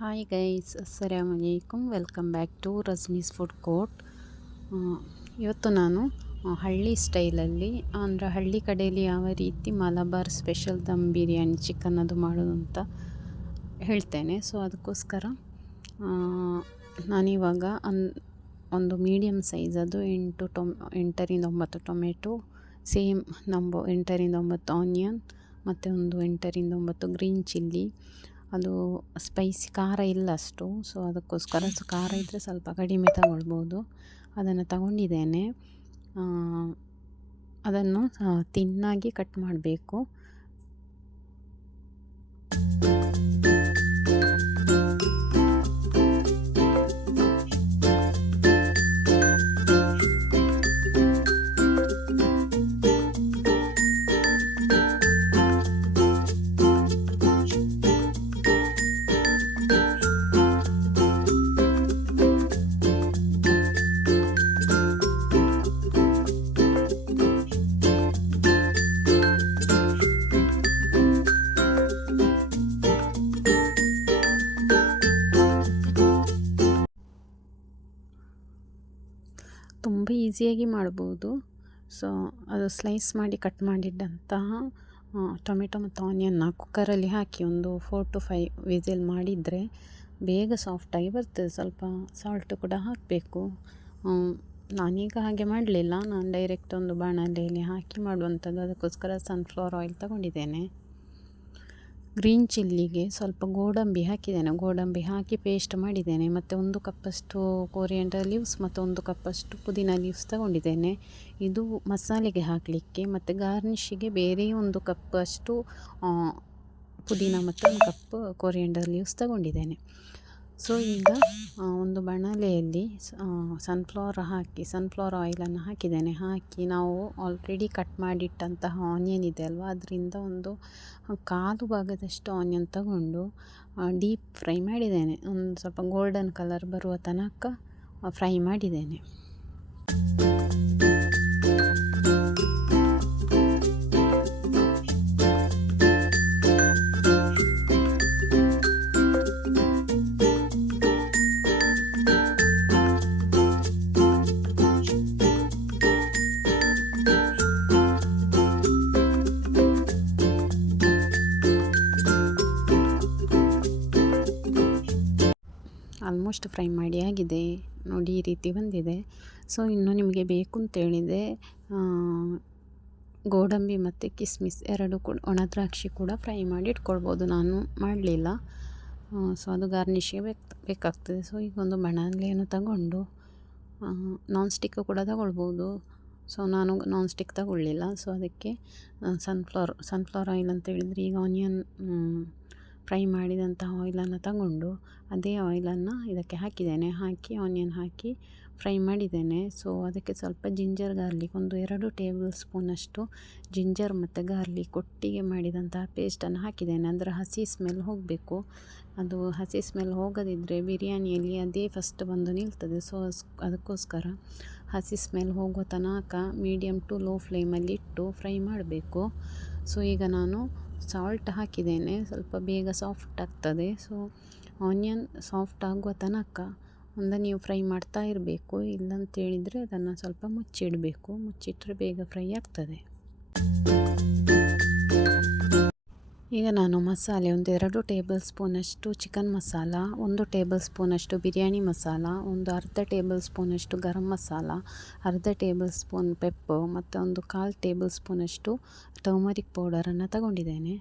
Hi guys, ಅಸ್ಸಲಾಮು ಅಲೈಕುಮ್. Welcome back to Rajni's food court. ಇವತ್ತು ನಾನು ಹಳ್ಳಿ ಸ್ಟೈಲಲ್ಲಿ, ಅಂದರೆ ಹಳ್ಳಿ ಕಡೆಯಲ್ಲಿ ಯಾವ ರೀತಿ ಮಲಬಾರ್ ಸ್ಪೆಷಲ್ ದಮ್ ಬಿರಿಯಾನಿ ಚಿಕನ್ ಅದು ಮಾಡೋದು ಅಂತ ಹೇಳ್ತೇನೆ. ಸೊ ಅದಕ್ಕೋಸ್ಕರ ನಾನಿವಾಗ ಒಂದು ಮೀಡಿಯಮ್ ಸೈಜ್ ಅದು 8ರಿಂದ 9 ಟೊಮೆಟೊ, ಸೇಮ್ 8ರಿಂದ 9 ಆನಿಯನ್, ಮತ್ತು ಒಂದು 8ರಿಂದ 9 ಗ್ರೀನ್ ಚಿಲ್ಲಿ. ಅದು ಸ್ಪೈಸಿ ಖಾರ ಇಲ್ಲ ಅಷ್ಟು, ಸೊ ಅದಕ್ಕೋಸ್ಕರ ಖಾರ ಇದ್ದರೆ ಸ್ವಲ್ಪ ಕಡಿಮೆ ತಗೊಳ್ಬೋದು. ಅದನ್ನು ತಗೊಂಡಿದ್ದೇನೆ. ಅದನ್ನು ತಿನ್ನಾಗಿ ಕಟ್ ಮಾಡಬೇಕು. ತುಂಬ ಈಸಿಯಾಗಿ ಮಾಡ್ಬೋದು. ಸೊ ಅದು ಸ್ಲೈಸ್ ಮಾಡಿ ಕಟ್ ಮಾಡಿದ್ದಂತಹ ಟೊಮೆಟೊ ಮತ್ತು ಆನಿಯನ್ನ ಕುಕ್ಕರಲ್ಲಿ ಹಾಕಿ ಒಂದು 4 to 5 ವಿಸಿಲ್ ಮಾಡಿದರೆ ಬೇಗ ಸಾಫ್ಟಾಗಿ ಬರ್ತದೆ. ಸ್ವಲ್ಪ ಸಾಲ್ಟು ಕೂಡ ಹಾಕಬೇಕು. ನಾನೀಗ ಹಾಗೆ ಮಾಡಲಿಲ್ಲ, ನಾನು ಡೈರೆಕ್ಟ್ ಒಂದು ಬಾಣಲೆಯಲ್ಲಿ ಹಾಕಿ ಮಾಡುವಂಥದ್ದು. ಅದಕ್ಕೋಸ್ಕರ ಸನ್ಫ್ಲವರ್ ಆಯಿಲ್ ತಗೊಂಡಿದ್ದೇನೆ. ಗ್ರೀನ್ ಚಿಲ್ಲಿಗೆ ಸ್ವಲ್ಪ ಗೋಡಂಬಿ ಹಾಕಿದ್ದೇನೆ. ಗೋಡಂಬಿ ಹಾಕಿ ಪೇಸ್ಟ್ ಮಾಡಿದ್ದೇನೆ. ಮತ್ತು 1 ಕಪ್ಪಷ್ಟು ಕೊರಿಯಂಡರ್ ಲೀವ್ಸ್ ಮತ್ತು 1 ಕಪ್ಪಷ್ಟು ಪುದೀನ ಲೀವ್ಸ್ ತಗೊಂಡಿದ್ದೇನೆ. ಇದು ಮಸಾಲೆಗೆ ಹಾಕಲಿಕ್ಕೆ. ಮತ್ತು ಗಾರ್ನಿಷಿಗೆ ಬೇರೆ 1 ಕಪ್ಪಷ್ಟು ಪುದೀನ ಮತ್ತು 1 ಕಪ್ ಕೊರಿಯಂಡರ್ ಲೀವ್ಸ್ ತಗೊಂಡಿದ್ದೇನೆ. ಸೊ ಈಗ ಒಂದು ಬಾಣಲೆಯಲ್ಲಿ ಸನ್ಫ್ಲವರ್ ಆಯಿಲನ್ನು ಹಾಕಿದ್ದೇನೆ. ಹಾಕಿ ನಾವು ಆಲ್ರೆಡಿ ಕಟ್ ಮಾಡಿಟ್ಟಂತಹ ಆನಿಯನ್ ಇದೆ ಅಲ್ವಾ, ಅದರಿಂದ ಒಂದು 1/4 ಭಾಗದಷ್ಟು ಆನಿಯನ್ ತಗೊಂಡು ಡೀಪ್ ಫ್ರೈ ಮಾಡಿದ್ದೇನೆ. ಒಂದು ಸ್ವಲ್ಪ ಗೋಲ್ಡನ್ ಕಲರ್ ಬರುವ ತನಕ ಫ್ರೈ ಮಾಡಿದ್ದೇನೆ. ಆಲ್ಮೋಸ್ಟ್ ಫ್ರೈ ಮಾಡಿ ಆಗಿದೆ ನೋಡಿ, ಈ ರೀತಿ ಬಂದಿದೆ. ಸೊ ಇನ್ನು ನಿಮಗೆ ಬೇಕು ಅಂತೇಳಿದರೆ ಗೋಡಂಬಿ ಮತ್ತು ಕಿಸ್ಮಿಸ್ 2 ಕೂಡ, ಒಣ ದ್ರಾಕ್ಷಿ ಕೂಡ ಫ್ರೈ ಮಾಡಿ ಇಟ್ಕೊಳ್ಬೋದು. ನಾನು ಮಾಡಲಿಲ್ಲ, ಸೊ ಅದು ಗಾರ್ನಿಷಿಗೆ ಬೇಕಾಗ್ತದೆ. ಸೊ ಈಗ ಒಂದು ಬಾಣಲೆಯನ್ನು ತಗೊಂಡು, ನಾನ್ ಸ್ಟಿಕ್ ಕೂಡ ತಗೊಳ್ಬೋದು. ಸೊ ನಾನು ನಾನ್ ಸ್ಟಿಕ್ ತಗೊಳ್ಳಿಲ್ಲ. ಸೊ ಅದಕ್ಕೆ ಸನ್ಫ್ಲವರ್ ಆಯಿಲ್ ಅಂತ ಹೇಳಿದರೆ, ಈಗ ಆನಿಯನ್ ಫ್ರೈ ಮಾಡಿದಂತಹ ಆಯಿಲನ್ನು ತಗೊಂಡು ಅದೇ ಆಯಿಲನ್ನು ಇದಕ್ಕೆ ಹಾಕಿದ್ದೇನೆ. ಹಾಕಿ ಆನಿಯನ್ ಹಾಕಿ ಫ್ರೈ ಮಾಡಿದ್ದೇನೆ. ಸೊ ಅದಕ್ಕೆ ಸ್ವಲ್ಪ ಜಿಂಜರ್ ಗಾರ್ಲಿಕ್, ಒಂದು 2 ಟೇಬಲ್ ಸ್ಪೂನಷ್ಟು ಜಿಂಜರ್ ಮತ್ತು ಗಾರ್ಲಿಕ್ ಒಟ್ಟಿಗೆ ಮಾಡಿದಂತಹ ಪೇಸ್ಟನ್ನು ಹಾಕಿದ್ದೇನೆ. ಅದರ ಹಸಿ ಸ್ಮೆಲ್ ಹೋಗಬೇಕು. ಅದು ಹಸಿ ಸ್ಮೆಲ್ ಹೋಗದಿದ್ದರೆ ಬಿರಿಯಾನಿಯಲ್ಲಿ ಅದೇ ಫಸ್ಟ್ ಬಂದು ನಿಲ್ತದೆ. ಸೊ ಅದಕ್ಕೋಸ್ಕರ ಹಸಿ ಸ್ಮೆಲ್ ಹೋಗೋ ತನಕ ಮೀಡಿಯಮ್ ಟು ಲೋ ಫ್ಲೇಮಲ್ಲಿ ಇಟ್ಟು ಫ್ರೈ ಮಾಡಬೇಕು. ಸೊ ಈಗ ನಾನು ಸಾಲ್ಟ್ ಹಾಕಿದ್ದೇನೆ, ಸ್ವಲ್ಪ ಬೇಗ ಸಾಫ್ಟ್ ಆಗ್ತದೆ. ಸೊ ಆನಿಯನ್ ಸಾಫ್ಟ್ ಆಗುವ ತನಕ ನೀವು ಫ್ರೈ ಮಾಡ್ತಾ ಇರಬೇಕು. ಇಲ್ಲಂತೇಳಿದರೆ ಅದನ್ನು ಸ್ವಲ್ಪ ಮುಚ್ಚಿಡಬೇಕು. ಮುಚ್ಚಿಟ್ಟರೆ ಬೇಗ ಫ್ರೈ ಆಗ್ತದೆ. ಈಗ ನಾನು ಮಸಾಲೆ ಒಂದು 2 ಟೇಬಲ್ ಸ್ಪೂನಷ್ಟು ಚಿಕನ್ ಮಸಾಲ, 1 ಟೇಬಲ್ ಸ್ಪೂನಷ್ಟು ಬಿರಿಯಾನಿ ಮಸಾಲ, ಒಂದು ಅರ್ಧ ಟೇಬಲ್ ಸ್ಪೂನಷ್ಟು ಗರಂ ಮಸಾಲ, ಅರ್ಧ ಟೇಬಲ್ ಸ್ಪೂನ್ ಪೆಪ್ಪರ್ ಮತ್ತು ಒಂದು 1/4 ಟೇಬಲ್ ಸ್ಪೂನಷ್ಟು ಟರ್ಮರಿಕ್ ಪೌಡರನ್ನು ತಗೊಂಡಿದ್ದೇನೆ.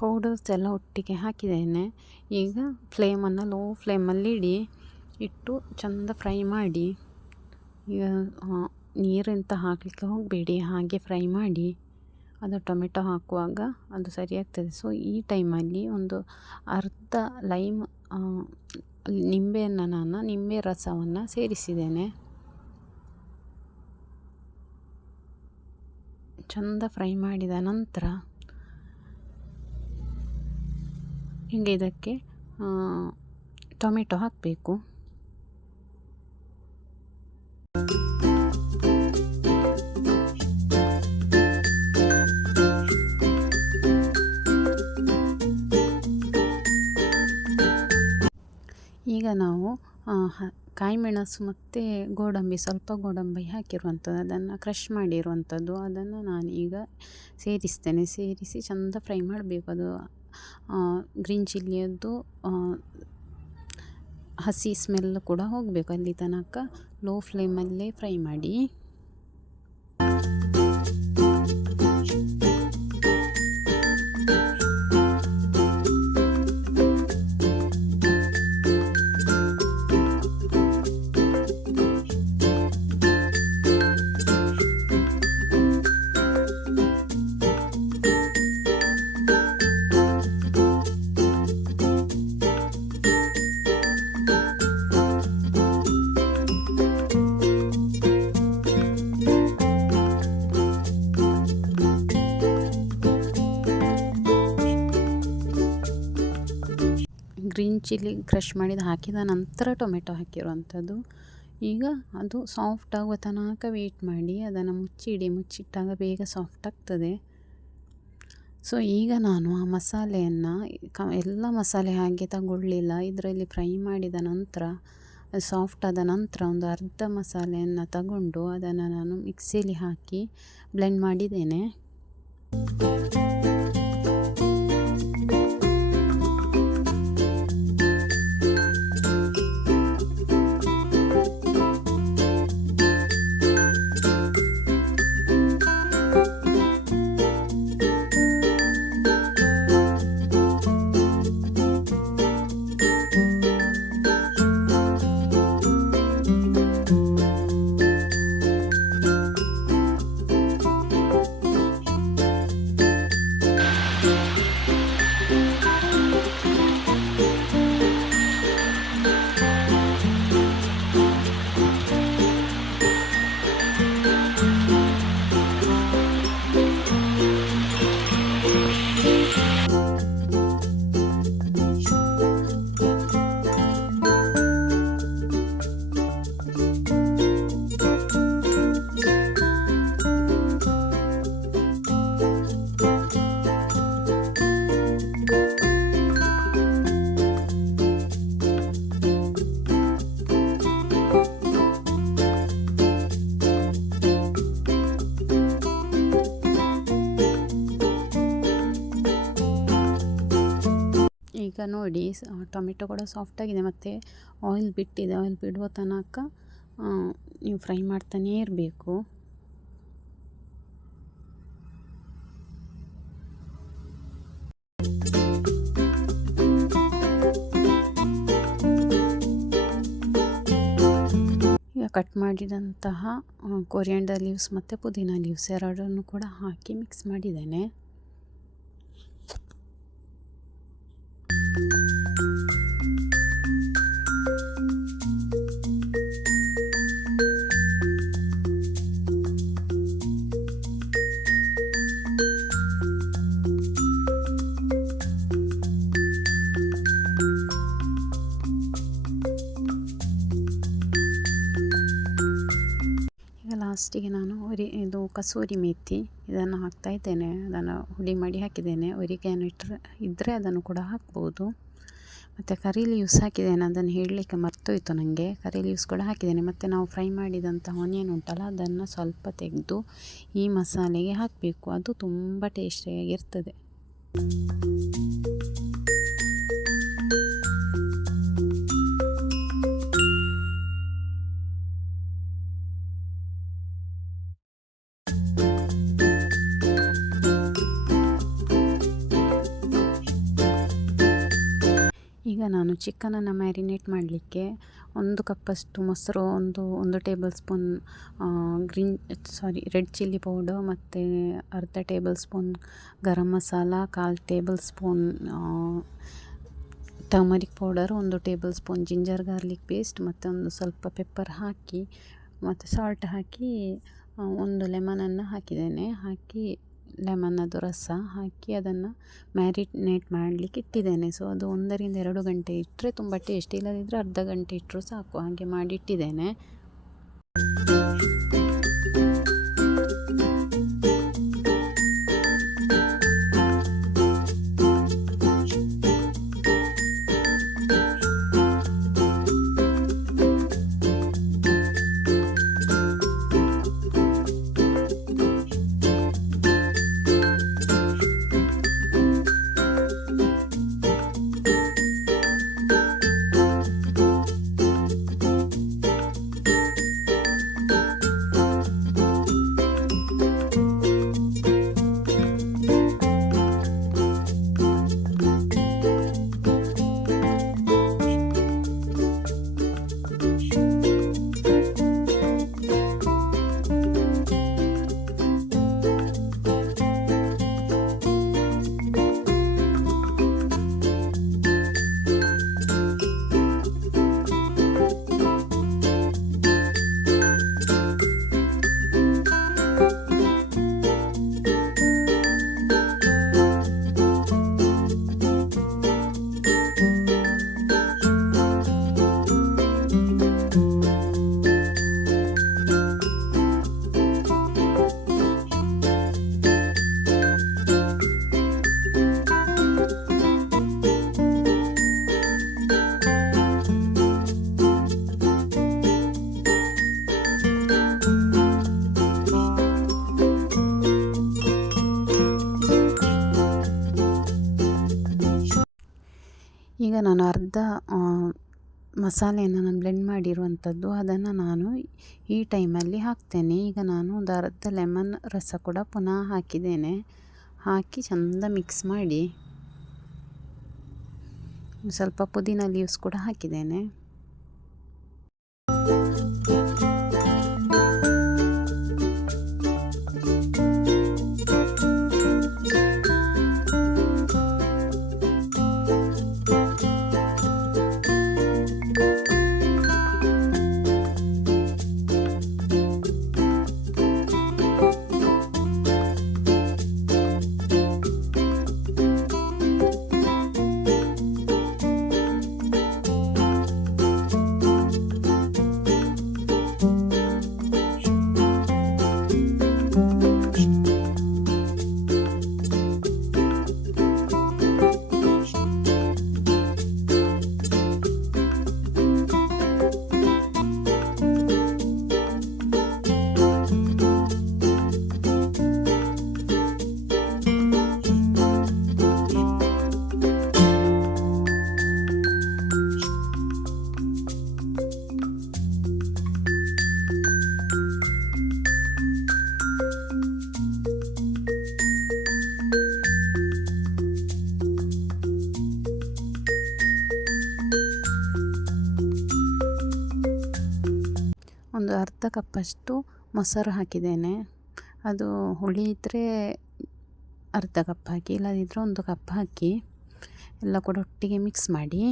ಪೌಡರ್ಸ್ ಎಲ್ಲ ಒಟ್ಟಿಗೆ ಹಾಕಿದ್ದೇನೆ. ಈಗ ಫ್ಲೇಮನ್ನು ಲೋ ಫ್ಲೇಮಲ್ಲಿ ಇಟ್ಟು ಚೆಂದ ಫ್ರೈ ಮಾಡಿ. ಈಗ ನೀರೆಂತ ಹಾಕಲಿಕ್ಕೆ ಹೋಗಬೇಡಿ, ಹಾಗೆ ಫ್ರೈ ಮಾಡಿ. ಅದು ಟೊಮೆಟೊ ಹಾಕುವಾಗ ಅದು ಸರಿಯಾಗ್ತದೆ. ಸೊ ಈ ಟೈಮಲ್ಲಿ ಒಂದು ಅರ್ಧ ಲೈಮ್ ನಿಂಬೆ ರಸವನ್ನು ಸೇರಿಸಿದ್ದೇನೆ. ಚೆಂದ ಫ್ರೈ ಮಾಡಿದ ನಂತರ ಈಗ ಇದಕ್ಕೆ ಟೊಮೆಟೊ ಹಾಕಬೇಕು. ಈಗ ನಾವು ಕಾಯಿ ಮೆಣಸು ಮತ್ತು ಗೋಡಂಬಿ, ಸ್ವಲ್ಪ ಗೋಡಂಬಿ ಹಾಕಿರುವಂಥದ್ದು, ಅದನ್ನು ಕ್ರಷ್ ಮಾಡಿರುವಂಥದ್ದು, ಅದನ್ನು ನಾನು ಈಗ ಸೇರಿಸ್ತೇನೆ. ಸೇರಿಸಿ ಚೆಂದ ಫ್ರೈ ಮಾಡಬೇಕು. ಅದು ಗ್ರೀನ್ ಚಿಲ್ಲಿಯದ್ದು ಹಸಿ ಸ್ಮೆಲ್ ಕೂಡ ಹೋಗಬೇಕು. ಅಲ್ಲಿ ತನಕ ಲೋ ಫ್ಲೇಮಲ್ಲೇ ಫ್ರೈ ಮಾಡಿ. ಗ್ರೀನ್ ಚಿಲ್ಲಿ ಕ್ರಷ್ ಹಾಕಿದ ನಂತರ ಟೊಮೆಟೊ ಹಾಕಿರುವಂಥದ್ದು. ಈಗ ಅದು ಸಾಫ್ಟ್ ಆಗುವ ತನಕ ವೆಯ್ಟ್ ಮಾಡಿ, ಅದನ್ನು ಮುಚ್ಚಿಡಿ. ಮುಚ್ಚಿಟ್ಟಾಗ ಬೇಗ ಸಾಫ್ಟ್ ಆಗ್ತದೆ. ಸೊ ಈಗ ನಾನು ಆ ಮಸಾಲೆಯನ್ನು ಎಲ್ಲ ಮಸಾಲೆ ಹಾಗೆ ತಗೊಳ್ಳಿಲ್ಲ. ಇದರಲ್ಲಿ ಫ್ರೈ ಮಾಡಿದ ನಂತರ ಸಾಫ್ಟ್ ಆದ ನಂತರ ಒಂದು ಅರ್ಧ ಮಸಾಲೆಯನ್ನು ತಗೊಂಡು ಅದನ್ನು ನಾನು ಮಿಕ್ಸಿಯಲ್ಲಿ ಹಾಕಿ ಬ್ಲೆಂಡ್ ಮಾಡಿದ್ದೇನೆ. ಈಗ ನೋಡಿ ಟೊಮೆಟೊ ಕೂಡ ಸಾಫ್ಟಾಗಿದೆ ಮತ್ತು ಆಯಿಲ್ ಬಿಟ್ಟಿದೆ. ಆಯಿಲ್ ಬಿಡುವ ತನಕ ನೀವು ಫ್ರೈ ಮಾಡ್ತಾನೇ ಇರಬೇಕು. ಈಗ ಕಟ್ ಮಾಡಿದಂತಹ ಕೊರಿಯಾಂಡರ್ ಲೀವ್ಸ್ ಮತ್ತು ಪುದೀನ ಲೀವ್ಸ್ ಎರಡನ್ನು ಕೂಡ ಹಾಕಿ ಮಿಕ್ಸ್ ಮಾಡಿದ್ದೇನೆ. ಲಾಸ್ಟಿಗೆ ನಾನು ಇದು ಕಸೂರಿ ಮೇಥಿ ಇದನ್ನು ಹಾಕ್ತಾ ಇದ್ದೇನೆ. ಅದನ್ನು ಹುಡಿ ಮಾಡಿ ಹಾಕಿದ್ದೇನೆ. ಒರಿಗ್ಯಾನೋ ಇದ್ದರೆ ಅದನ್ನು ಕೂಡ ಹಾಕ್ಬೋದು. ಮತ್ತು ಕರಿ ಲೀವ್ಸ್ ಹಾಕಿದ್ದೇನೆ, ಅದನ್ನು ಹೇಳಲಿಕ್ಕೆ ಮರ್ತೋಯ್ತು ನನಗೆ. ಕರಿ ಲೀವ್ಸ್ ಕೂಡ ಹಾಕಿದ್ದೇನೆ. ಮತ್ತು ನಾವು ಫ್ರೈ ಮಾಡಿದಂಥ ಆನಿಯನ್ ಉಂಟಲ್ಲ, ಅದನ್ನು ಸ್ವಲ್ಪ ತೆಗೆದು ಈ ಮಸಾಲೆಗೆ ಹಾಕಬೇಕು. ಅದು ತುಂಬ ಟೇಸ್ಟಿಯಾಗಿರ್ತದೆ. ಈಗ ನಾನು ಚಿಕನನ್ನು ಮ್ಯಾರಿನೇಟ್ ಮಾಡಲಿಕ್ಕೆ 1 ಕಪ್ಪಷ್ಟು ಮೊಸರು, ಒಂದು tablespoon red chilli powder, ಮತ್ತು ಅರ್ಧ tablespoon garam masala, 1/4 tablespoon turmeric powder, 1 tablespoon ginger garlic paste, ಮತ್ತು ಒಂದು ಸ್ವಲ್ಪ ಪೆಪ್ಪರ್ ಹಾಕಿ ಮತ್ತು ಸಾಲ್ಟ್ ಹಾಕಿ ಒಂದು ಲೆಮನನ್ನು ಹಾಕಿದ್ದೇನೆ. ಹಾಕಿ ಲೆಮನ್ನದು ರಸ ಹಾಕಿ ಅದನ್ನು ಮ್ಯಾರಿನೇಟ್ ಮಾಡಲಿಕ್ಕೆ ಇಟ್ಟಿದ್ದೇನೆ. ಸೊ ಅದು 1 ರಿಂದ 2 ಗಂಟೆ ಇಟ್ಟರೆ ತುಂಬ ಟೇಸ್ಟ್, ಇಲ್ಲದಿದ್ದರೆ ಅರ್ಧ ಗಂಟೆ ಇಟ್ಟರೂ ಸಾಕು. ಹಾಗೆ ಮಾಡಿ ಇಟ್ಟಿದ್ದೇನೆ. ಈಗ ನಾನು ಅರ್ಧ ಮಸಾಲೆಯನ್ನು ನಾನು ಬ್ಲೆಂಡ್ ಮಾಡಿರುವಂಥದ್ದು ಅದನ್ನು ನಾನು ಈ ಟೈಮಲ್ಲಿ ಹಾಕ್ತೇನೆ. ಈಗ ನಾನು ಒಂದು ಅರ್ಧ ಲೆಮನ್ ರಸ ಕೂಡ ಪುನಃ ಹಾಕಿದ್ದೇನೆ. ಹಾಕಿ ಚೆಂದ ಮಿಕ್ಸ್ ಮಾಡಿ ಸ್ವಲ್ಪ ಪುದೀನ ಲೀವ್ಸ್ ಕೂಡ ಹಾಕಿದ್ದೇನೆ. ಒಂದು ಅರ್ಧ ಕಪ್ಪಷ್ಟು ಮೊಸರು ಹಾಕಿದ್ದೇನೆ. ಅದು ಹುಳಿ ಇದ್ದರೆ ಅರ್ಧ ಕಪ್ ಹಾಕಿ, ಇಲ್ಲದಿದ್ದರೆ 1 ಕಪ್ ಹಾಕಿ ಎಲ್ಲ ಕೂಡ ಒಟ್ಟಿಗೆ ಮಿಕ್ಸ್ ಮಾಡಿ.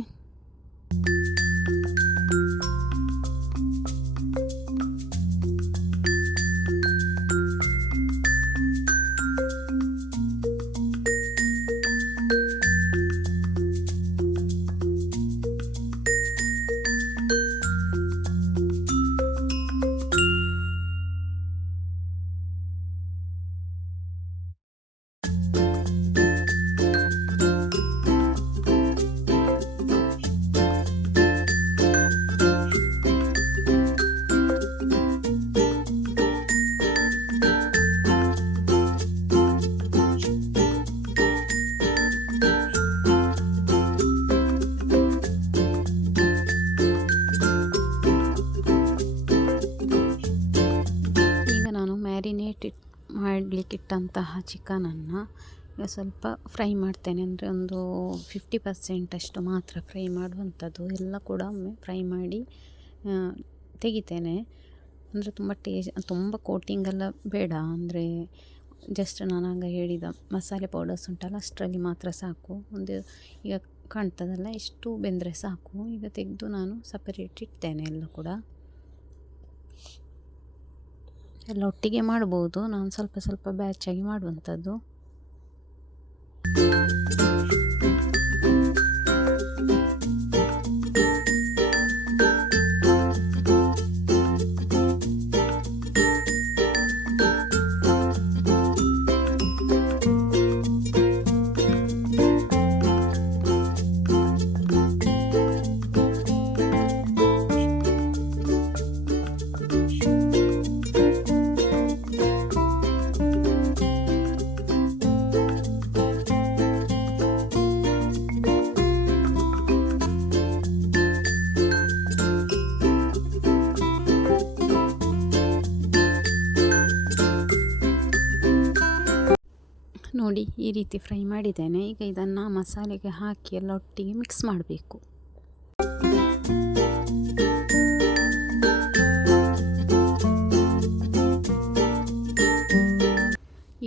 ಮಾಡಲಿಕ್ಕಿಟ್ಟಂತಹ ಚಿಕನನ್ನು ಈಗ ಸ್ವಲ್ಪ ಫ್ರೈ ಮಾಡ್ತೇನೆ. ಅಂದರೆ ಒಂದು 50% ಅಷ್ಟು ಮಾತ್ರ ಫ್ರೈ ಮಾಡುವಂಥದ್ದು. ಎಲ್ಲ ಕೂಡ ಒಮ್ಮೆ ಫ್ರೈ ಮಾಡಿ ತೆಗಿತೇನೆ. ಅಂದರೆ ತುಂಬ ಕೋಟಿಂಗೆಲ್ಲ ಬೇಡ. ಅಂದರೆ ಜಸ್ಟ್ ನಾನಾಗ ಹೇಳಿದ ಮಸಾಲೆ ಪೌಡರ್ಸ್ ಉಂಟಲ್ಲ ಅಷ್ಟರಲ್ಲಿ ಮಾತ್ರ ಸಾಕು. ಒಂದು ಈಗ ಕಾಣ್ತದಲ್ಲ ಇಷ್ಟು ಬೆಂದರೆ ಸಾಕು. ಈಗ ತೆಗೆದು ನಾನು ಸಪರೇಟ್ ಇಡ್ತೇನೆ. ಎಲ್ಲ ಕೂಡ ಎಲ್ಲ ಒಟ್ಟಿಗೆ ಮಾಡ್ಬೋದು. ನಾನು ಸ್ವಲ್ಪ ಸ್ವಲ್ಪ ಬ್ಯಾಚಾಗಿ ಮಾಡುವಂಥದ್ದು. ನೋಡಿ ಈ ರೀತಿ ಫ್ರೈ ಮಾಡಿದ್ದೇನೆ. ಈಗ ಇದನ್ನು ಮಸಾಲೆಗೆ ಹಾಕಿ ಎಲ್ಲ ಒಟ್ಟಿಗೆ ಮಿಕ್ಸ್ ಮಾಡಬೇಕು.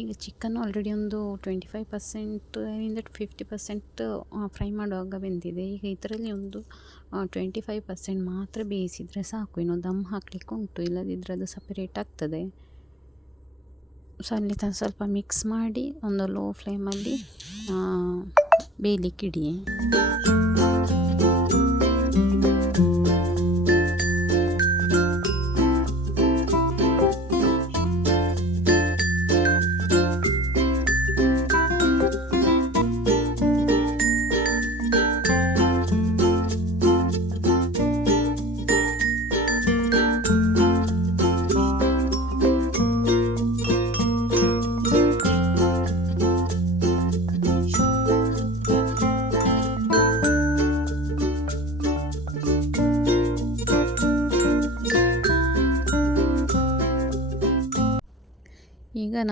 ಈಗ ಚಿಕನ್ ಆಲ್ರೆಡಿ ಒಂದು 25% ಇಂದ 50% ಫ್ರೈ ಮಾಡುವಾಗ ಬೆಂದಿದೆ. ಈಗ ಇದರಲ್ಲಿ ಒಂದು 25% ಮಾತ್ರ ಬೇಯಿಸಿದರೆ ಸಾಕು. ಇನ್ನು ದಮ್ ಹಾಕಲಿಕ್ಕೆ ಉಂಟು, ಇಲ್ಲದಿದ್ದರೆ ಅದು ಸಪರೇಟ್ ಆಗ್ತದೆ. ಸೊ ಅಲ್ಲಿ ಸ್ವಲ್ಪ ಮಿಕ್ಸ್ ಮಾಡಿ ಒಂದು ಲೋ ಫ್ಲೇಮಲ್ಲಿ ಬೇಯಲಿಕ್ಕಿಡಿ.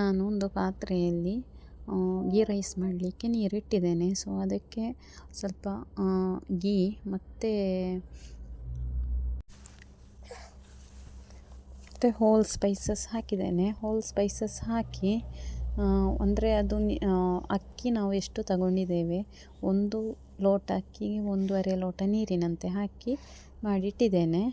ನಾನು ಒಂದು ಪಾತ್ರೆಯಲ್ಲಿ ಗೀ ರೈಸ್ ಮಾಡಲಿಕ್ಕೆ ನೀರಿಟ್ಟಿದ್ದೇನೆ. ಸೊ ಅದಕ್ಕೆ ಸ್ವಲ್ಪ ಗೀ ಮತ್ತು ಹೋಲ್ ಸ್ಪೈಸಸ್ ಹಾಕಿದ್ದೇನೆ. ಹೋಲ್ ಸ್ಪೈಸಸ್ ಹಾಕಿ ಅಂದರೆ ಅದು ಅಕ್ಕಿ ನಾವು ಎಷ್ಟು ತಗೊಂಡಿದ್ದೇವೆ, 1 ಲೋಟ ಅಕ್ಕಿಗೆ 1.5 ಲೋಟ ನೀರಿನಂತೆ ಹಾಕಿ ಮಾಡಿಟ್ಟಿದ್ದೇನೆ.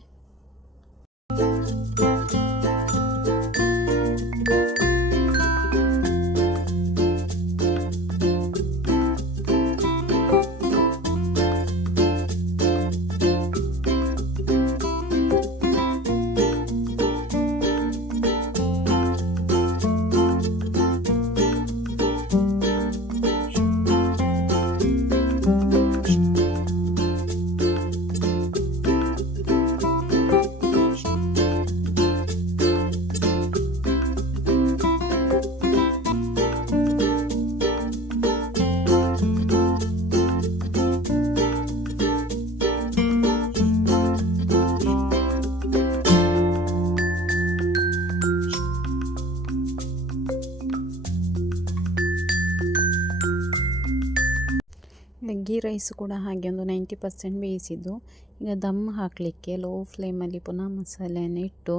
ಗೀ ರೈಸ್ ಕೂಡ ಹಾಗೆ ಒಂದು 90% ಬೇಯಿಸಿದ್ದು. ಈಗ ದಮ್ ಹಾಕಲಿಕ್ಕೆ ಲೋ ಫ್ಲೇಮಲ್ಲಿ ಪುನಃ ಮಸಾಲೆಯನ್ನು ಇಟ್ಟು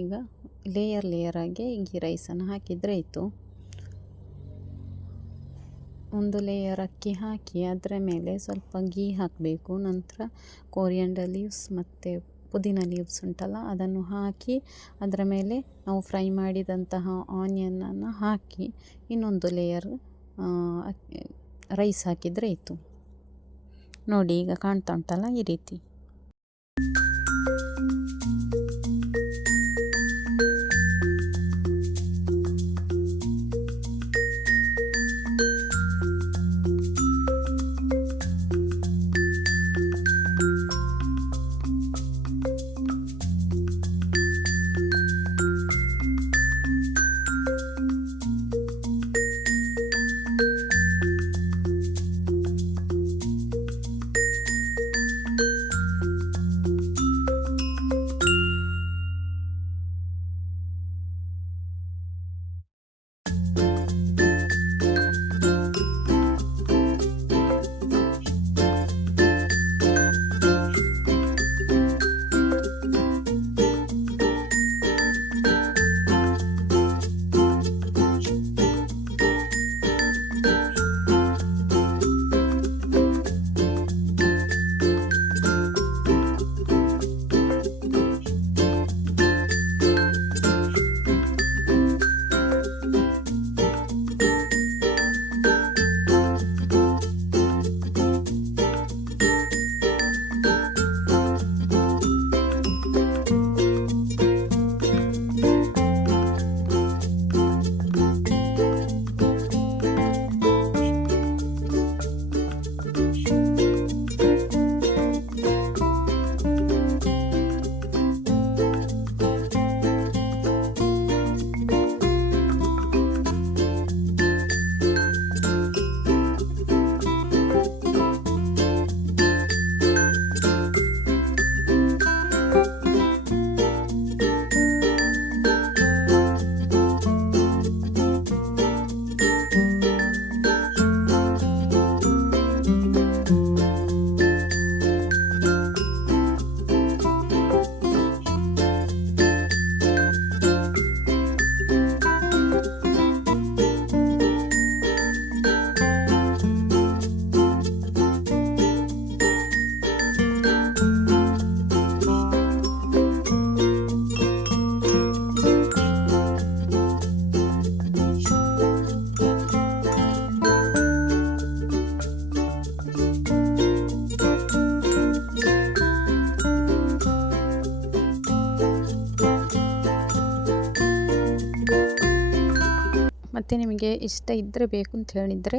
ಈಗ ಲೇಯರ್ ಆಗಿ ಗೀ ರೈಸನ್ನು ಹಾಕಿದರೆ ಆಯಿತು. ಒಂದು ಲೇಯರ್ ಅಕ್ಕಿ ಹಾಕಿ ಅದರ ಮೇಲೆ ಸ್ವಲ್ಪ ಗೀ ಹಾಕಬೇಕು. ನಂತರ ಕೊರಿಯಂಡರ್ ಲೀವ್ಸ್ ಮತ್ತು ಪುದೀನ ಲೀವ್ಸ್ ಉಂಟಲ್ಲ ಅದನ್ನು ಹಾಕಿ ಅದರ ಮೇಲೆ ನಾವು ಫ್ರೈ ಮಾಡಿದಂತಹ ಆನಿಯನನ್ನು ಹಾಕಿ ಇನ್ನೊಂದು ಲೇಯರ್ ರೈಸ್ ಹಾಕಿದರೆ ಆಯಿತು. ನೋಡಿ ಈಗ ಕಾಣ್ತಾ ಉಂಟಲ್ಲ ಈ ರೀತಿ. ಮತ್ತು ನಿಮಗೆ ಇಷ್ಟ ಇದ್ದರೆ ಬೇಕು ಅಂತ ಹೇಳಿದರೆ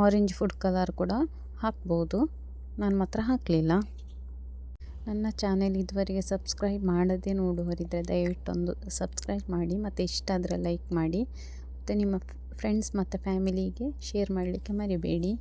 ಆರೆಂಜ್ ಫುಡ್ ಕಲರ್ ಕೂಡ ಹಾಕ್ಬೋದು. ನಾನು ಮಾತ್ರ ಹಾಕಲಿಲ್ಲ. ನನ್ನ ಚಾನೆಲ್ ಇದುವರೆಗೆ ಸಬ್ಸ್ಕ್ರೈಬ್ ಮಾಡದೆ ನೋಡುವರಿದ್ದರೆ ದಯವಿಟ್ಟೊಂದು ಸಬ್ಸ್ಕ್ರೈಬ್ ಮಾಡಿ, ಮತ್ತು ಇಷ್ಟ ಆದರೆ ಲೈಕ್ ಮಾಡಿ, ಮತ್ತು ನಿಮ್ಮ ಫ್ರೆಂಡ್ಸ್ ಮತ್ತು ಫ್ಯಾಮಿಲಿಗೆ ಶೇರ್ ಮಾಡಲಿಕ್ಕೆ ಮರಿಬೇಡಿ.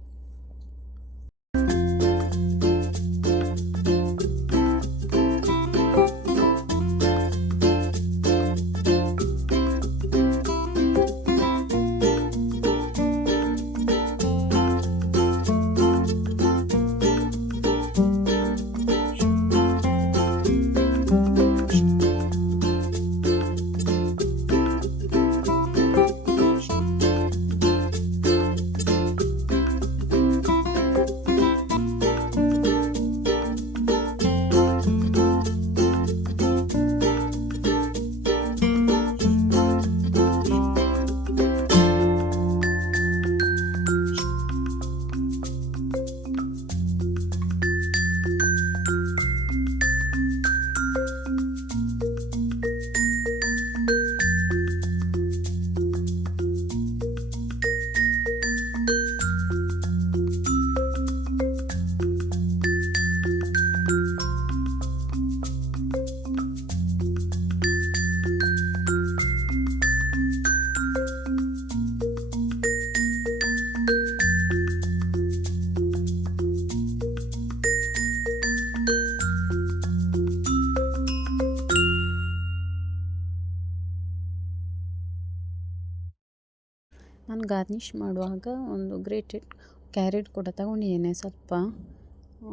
ಗಾರ್ನಿಷ್ ಮಾಡುವಾಗ ಒಂದು ಗ್ರೇಟೆಡ್ ಕ್ಯಾರೆಟ್ ಕೂಡ ತಗೊಂಡಿದ್ದೇನೆ, ಸ್ವಲ್ಪ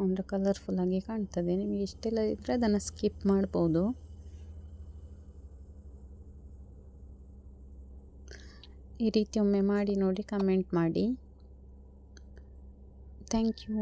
ಅಂದರೆ ಕಲರ್ಫುಲ್ಲಾಗಿ ಕಾಣ್ತದೆ. ನಿಮಗೆ ಇಷ್ಟೆಲ್ಲ ಇದ್ದರೆ ಅದನ್ನು ಸ್ಕಿಪ್ ಮಾಡ್ಬೋದು. ಈ ರೀತಿ ಒಮ್ಮೆ ಮಾಡಿ ನೋಡಿ, ಕಮೆಂಟ್ ಮಾಡಿ. Thank you.